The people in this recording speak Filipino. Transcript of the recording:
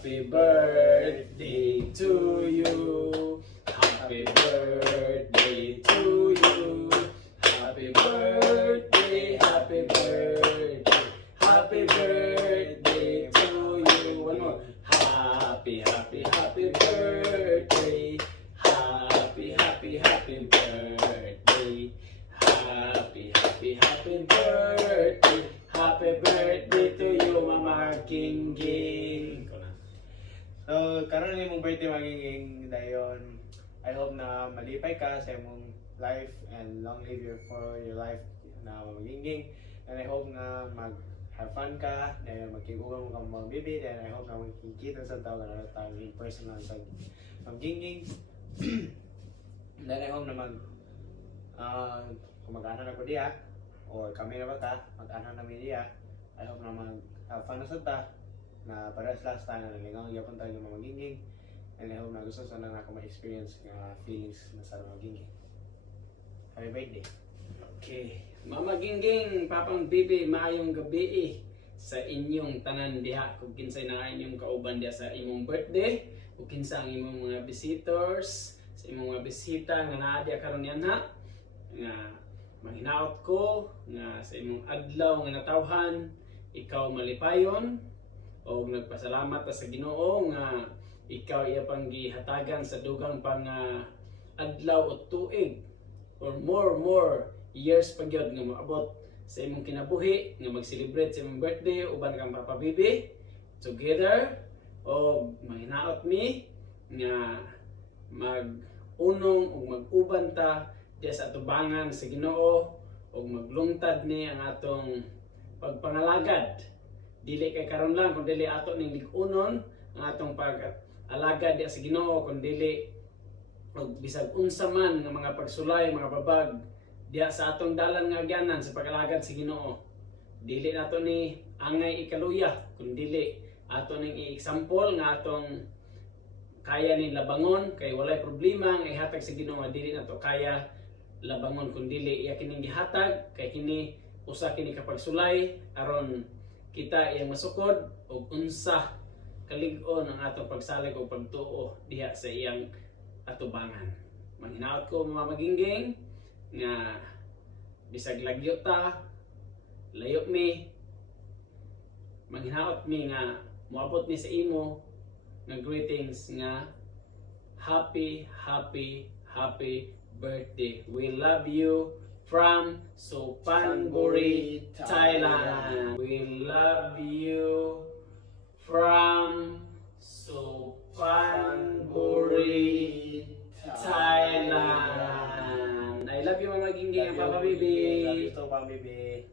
Happy birthday to you. Happy birthday to you. Happy birthday, happy birthday. Happy birthday to you. One more. Happy, happy, happy birthday. Happy, happy, happy birthday. Happy, happy, happy birthday. Happy birthday to you, Mama Gingging. So, karon ni mong birthday magiging dayon. I hope na malipay ka sa imong life and long live for your life na magiging. And I hope na have fun ka, dahil magkigugang mo kang mga baby, and I hope na magkikita sa tao na tayo in person na sa magiging. Then I hope na kung mag-anak ako diya, or kami na ba ka, mag-anak namin diya, I hope na have fun na sa ta, na parehas last time na nalingaw yapon tayo ng mga magiging. And I hope na gusto sana nga ako ma-experience nga feelings na sa magiging. Happy birthday. Okay. Mama Gingging, Papang Bibi, maayong gabi sa inyong tanan diha. Kung kinsay na inyong kauban diha sa imong birthday, kung kinsa ang imong mga visitors, sa imong mga bisita nga naa diha karon yan ha. Nga manghinaot ko nga sa imong adlaw nga natawhan, ikaw malipayon o nagpasalamat ta sa Ginoo nga ikaw iya pang gihatagan sa dugang pang adlaw o tuig or more years pa gyud nga maabot sa imong kinabuhi nga mag-celebrate sa imong birthday uban kang Papa Bibi together o manghinaot mi nga mag-unong o mag-uban ta diya sa atubangan sa Ginoo o maglungtad ni ang atong pagpangalagad dili kay karon lang kun dili ato ning lig-unon ang atong pag-alagad diya sa Ginoo kun dili og bisag unsa man nga mga pagsulay mga babag diya sa atong dalan nga agyanan sa pag-alagad sa Ginoo. Dili nato ni angay ikaluya kun dili ato ning i-example nga atong kaya ni labangon kay walay problema nga ihatag sa Ginoo. Dili nato kaya labangon kun dili iya kining gihatag kay kini usa kini ka pagsulay aron kita iyang masukod og unsa kalig-on ang atong pagsalig o pagtuo diha sa iyang atubangan. Manghinaot ko Mama Gingging nga bisag lagyo ta layo mi manghinaot mi nga moabot mi sa imo nga greetings nga happy birthday. We love you from Supanburi, Thailand. We love you from Supanburi, Thailand. I love you Mama Gingging, Papa Bibi. Love you too, Papa Bibi.